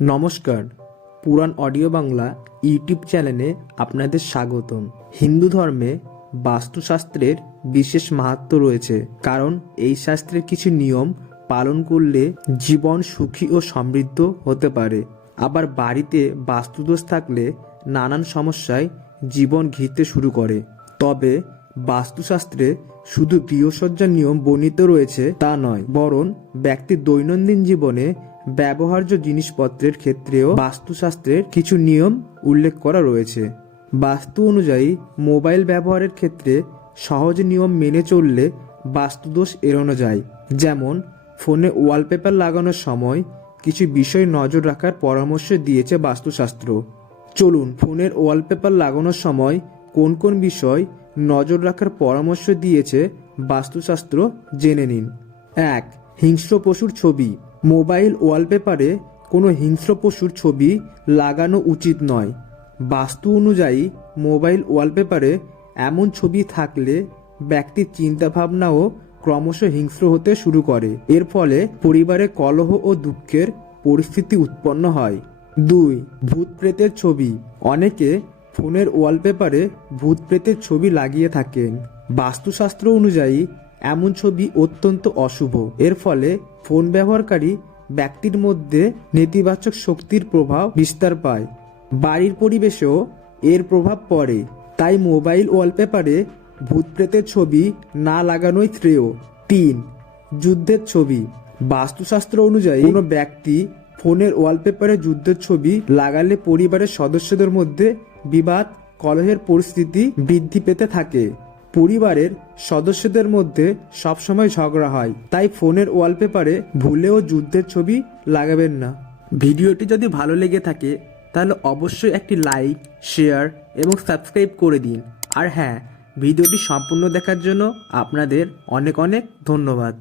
নমস্কার, পুরাণ audio Bangla YouTube চ্যানেলে আপনাদের স্বাগতম। হিন্দু ধর্মে বাস্তুশাস্ত্রের বিশেষ মাহাত্ম রয়েছে, কারণ এই শাস্ত্রের কিছু নিয়ম পালন করলে জীবন সুখী ও সমৃদ্ধ হতে পারে। আবার বাড়িতে বাস্তুদোষ থাকলে নানান সমস্যায় জীবন ঘিরতে শুরু করে। তবে বাস্তুশাস্ত্রে শুধু গৃহসজ্জার নিয়ম বর্ণিত রয়েছে তা নয়, বরং ব্যক্তির দৈনন্দিন জীবনে ব্যবহার্য জিনিসপত্রের ক্ষেত্রেও বাস্তুশাস্ত্রের কিছু নিয়ম উল্লেখ করা রয়েছে। বাস্তু অনুযায়ী, মোবাইল ব্যবহারের ক্ষেত্রে সহজ নিয়ম মেনে চললে বাস্তুদোষ এড়ানো যায়। যেমন, ফোনে ওয়ালপেপার লাগানোর সময় কিছু বিষয় নজর রাখার পরামর্শ দিয়েছে বাস্তুশাস্ত্র। চলুন, ফোনের ওয়ালপেপার লাগানোর সময় কোন কোন বিষয় নজর রাখার পরামর্শ দিয়েছে বাস্তুশাস্ত্র জেনে নিন। এক, হিংস্র পশুর ছবি। মোবাইল ওয়ালপেপারে কোনো হিংস্র পশুর ছবি লাগানো উচিত নয়। বাস্তু অনুযায়ী, মোবাইল ওয়ালপেপারে এমন ছবি থাকলে ব্যক্তির চিন্তাভাবনাও ক্রমশ হিংস্র হতে শুরু করে। এর ফলে পরিবারে কলহ ও দুঃখের পরিস্থিতি উৎপন্ন হয়। দুই ভূত প্রেতের ছবি। অনেকে ফোনের ওয়ালপেপারে ভূত প্রেতের ছবি লাগিয়ে থাকেন। বাস্তুশাস্ত্র অনুযায়ী এমন ছবি অত্যন্ত অশুভ। এর ফলে ফোন ব্যবহারকারী ব্যক্তির মধ্যে নেতিবাচক শক্তির প্রভাব বিস্তার পায়। বাড়ির পরিবেশেও এর প্রভাব পড়ে। তাই মোবাইল ওয়ালপেপারে ভূত প্রেতের ছবি না লাগানোই শ্রেয়। তিন, যুদ্ধের ছবি। বাস্তুশাস্ত্র অনুযায়ী কোনো ব্যক্তি ফোনের ওয়ালপেপারে যুদ্ধের ছবি লাগালে পরিবারের সদস্যদের মধ্যে বিবাদ, কলহের পরিস্থিতি বৃদ্ধি পেতে থাকে। পরিবারের সদস্যদের মধ্যে সবসময় ঝগড়া হয়, তাই ফোনের ওয়ালপেপারে ভুলেও যুদ্ধের ছবি লাগাবেন না। ভিডিওটি যদি ভালো লেগে থাকে, তাহলে অবশ্যই একটি লাইক, শেয়ার এবং সাবস্ক্রাইব করে দিন। আর হ্যাঁ ভিডিওটি সম্পূর্ণ দেখার জন্য আপনাদের অনেক অনেক ধন্যবাদ।